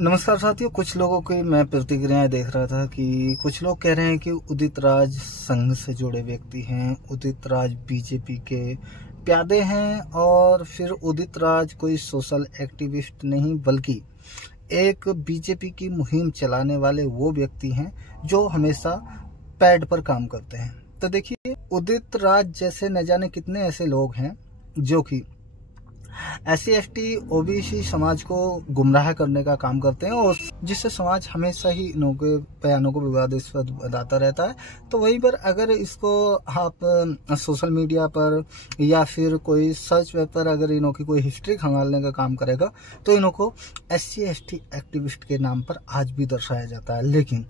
नमस्कार साथियों, कुछ लोगों की मैं प्रतिक्रियाएं देख रहा था कि कुछ लोग कह रहे हैं कि उदित राज संघ से जुड़े व्यक्ति हैं, उदित राज बीजेपी के प्यादे हैं और फिर उदित राज कोई सोशल एक्टिविस्ट नहीं बल्कि एक बीजेपी की मुहिम चलाने वाले वो व्यक्ति हैं जो हमेशा पैड पर काम करते हैं। तो देखिए, उदित राज जैसे न जाने कितने ऐसे लोग हैं जो कि SC ST OBC समाज को गुमराह करने का काम करते हैं और जिससे समाज हमेशा ही इनों के बयानों को विवादास्पद बताता रहता है। तो वहीं पर अगर इसको आप सोशल मीडिया पर या फिर कोई सर्च वेब पर अगर इनों की कोई हिस्ट्री खंगालने का काम करेगा तो इनों को SC ST एक्टिविस्ट के नाम पर आज भी दर्शाया जाता है। लेकिन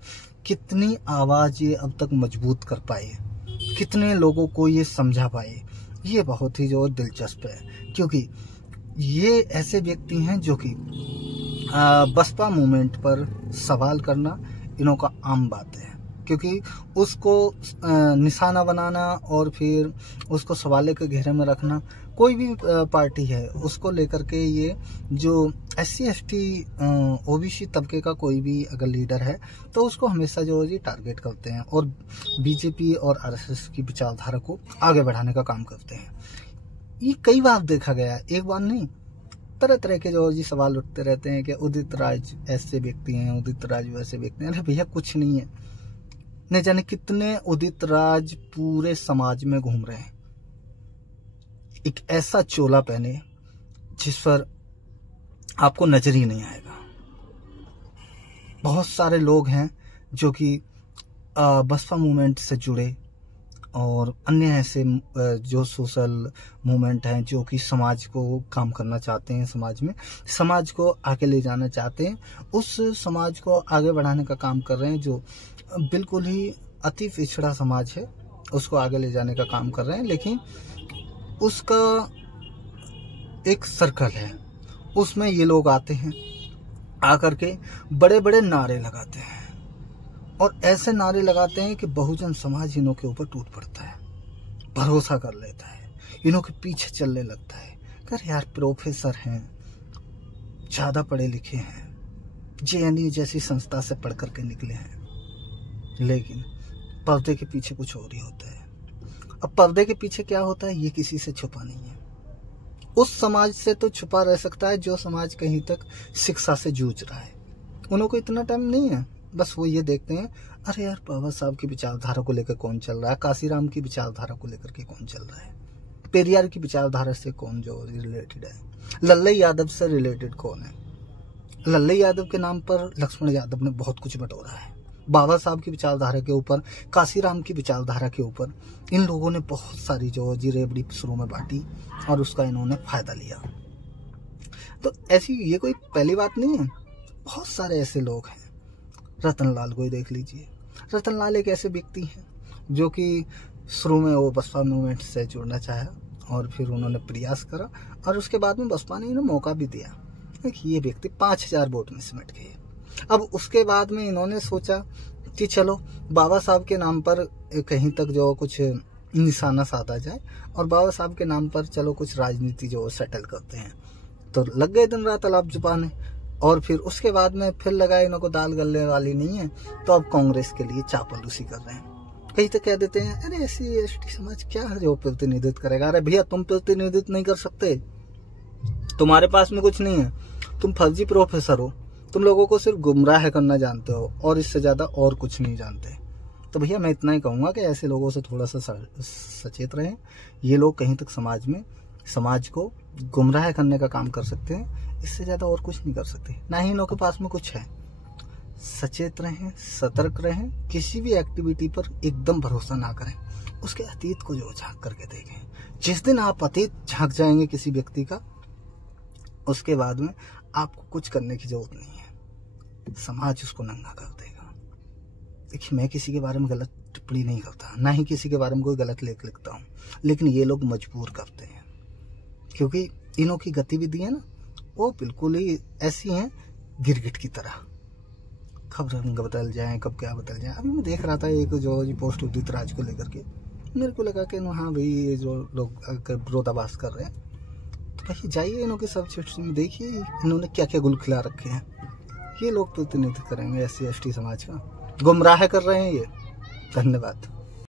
कितनी आवाज़ ये अब तक मजबूत कर पाए, कितने लोगों को ये समझा पाए, ये बहुत ही जो दिलचस्प है। क्योंकि ये ऐसे व्यक्ति हैं जो कि बसपा मूवमेंट पर सवाल करना इनों का आम बात है, क्योंकि उसको निशाना बनाना और फिर उसको सवाले के घेरे में रखना, कोई भी पार्टी है उसको लेकर के ये जो SC ST OBC तबके का कोई भी अगर लीडर है तो उसको हमेशा जो है टारगेट करते हैं और बीजेपी और RSS की विचारधारा को आगे बढ़ाने का काम करते हैं। ये कई बार देखा गया है, एक बार नहीं, तरह तरह के जो जी सवाल उठते रहते हैं कि उदित राज ऐसे व्यक्ति हैं, उदित राज वैसे व्यक्ति हैं। अरे भैया, कुछ नहीं है। न जाने कितने उदित राज पूरे समाज में घूम रहे हैं, एक ऐसा चोला पहने जिस पर आपको नजर ही नहीं आएगा। बहुत सारे लोग हैं जो कि बसपा मूवमेंट से जुड़े और अन्य ऐसे जो सोशल मूवमेंट हैं जो कि समाज को काम करना चाहते हैं, समाज में समाज को आगे ले जाना चाहते हैं, उस समाज को आगे बढ़ाने का काम कर रहे हैं। जो बिल्कुल ही अति पिछड़ा समाज है उसको आगे ले जाने का काम कर रहे हैं। लेकिन उसका एक सर्कल है, उसमें ये लोग आते हैं, आकर के बड़े बड़े नारे लगाते हैं और ऐसे नारे लगाते हैं कि बहुजन समाज इनों के ऊपर टूट पड़ता है, भरोसा कर लेता है, इनों के पीछे चलने लगता है। कर यार, प्रोफेसर हैं, ज़्यादा पढ़े लिखे हैं, JNU जैसी संस्था से पढ़ करके निकले हैं, लेकिन पर्दे के पीछे कुछ और ही होता है। अब पर्दे के पीछे क्या होता है ये किसी से छुपा नहीं है। उस समाज से तो छुपा रह सकता है जो समाज कहीं तक शिक्षा से जूझ रहा है। उनको इतना टाइम नहीं है, बस वो ये देखते हैं, अरे यार, बाबा साहब की विचारधारा को लेकर कौन चल रहा है, काशीराम की विचारधारा को लेकर के कौन चल रहा है, पेरियार की विचारधारा से कौन जो रिलेटेड है, लल्लई यादव से रिलेटेड कौन है। लल्लई यादव के नाम पर लक्ष्मण यादव ने बहुत कुछ बटोरा है। बाबा साहब की विचारधारा के ऊपर, काशीराम की विचारधारा के ऊपर इन लोगों ने बहुत सारी जो रेबड़ी शुरू में बांटी और उसका इन्होंने फायदा लिया। तो ऐसी ये कोई पहली बात नहीं है, बहुत सारे ऐसे लोग हैं। रतनलाल को ही देख लीजिए। रतनलाल एक ऐसे व्यक्ति हैं जो कि शुरू में वो बसपा मूवमेंट से जुड़ना चाहा और फिर उन्होंने प्रयास करा और उसके बाद में बसपा ने इन्हें मौका भी दिया। ये व्यक्ति 5000 वोट में सिमट गए। अब उसके बाद में इन्होंने सोचा कि चलो बाबा साहब के नाम पर कहीं तक जो कुछ निशाना साधा जाए और बाबा साहब के नाम पर चलो कुछ राजनीति जो सेटल करते हैं। तो लग गए दिन रात अलाप जुबाने और फिर उसके बाद में फिर लगा इनको दाल गलने वाली नहीं है तो अब कांग्रेस के लिए चापलूसी कर रहे हैं। कहीं तो कह देते हैं, अरे SC ST समाज क्या है जो प्रतिनिधित्व करेगा। अरे भैया, तुम प्रतिनिधित्व नहीं कर सकते, तुम्हारे पास में कुछ नहीं है, तुम फर्जी प्रोफेसर हो, तुम लोगों को सिर्फ गुमराह करना जानते हो और इससे ज्यादा और कुछ नहीं जानते। तो भैया, मैं इतना ही कहूंगा कि ऐसे लोगों से थोड़ा सा सचेत रहें। ये लोग कहीं तक समाज में समाज को गुमराह करने का काम कर सकते हैं, इससे ज्यादा और कुछ नहीं कर सकते, ना ही इनों के पास में कुछ है। सचेत रहें, सतर्क रहें, किसी भी एक्टिविटी पर एकदम भरोसा ना करें, उसके अतीत को जो झांक करके देखें। जिस दिन आप अतीत झांक जाएंगे किसी व्यक्ति का, उसके बाद में आपको कुछ करने की जरूरत नहीं है, समाज उसको नंगा कर देगा। देखिए, मैं किसी के बारे में गलत टिप्पणी नहीं करता, ना ही किसी के बारे में कोई गलत लेख लिखता हूँ, लेकिन ये लोग मजबूर करते हैं क्योंकि इनों की गतिविधियां ना वो बिल्कुल ही ऐसी हैं गिरगिट की तरह, कब रंग बदल जाए, कब क्या बदल जाए। अभी मैं देख रहा था एक जो पोस्ट उदित राज को लेकर के, मेरे को लगा कि हाँ भाई, ये जो लोग विरोधाभास कर रहे हैं तो भाई जाइए इन्हों के सब चिट्स में देखिए इन्होंने क्या क्या गुल खिला रखे हैं। ये लोग प्रतिनिधित्व करेंगे SC ST समाज का। गुमराह कर रहे हैं ये। धन्यवाद।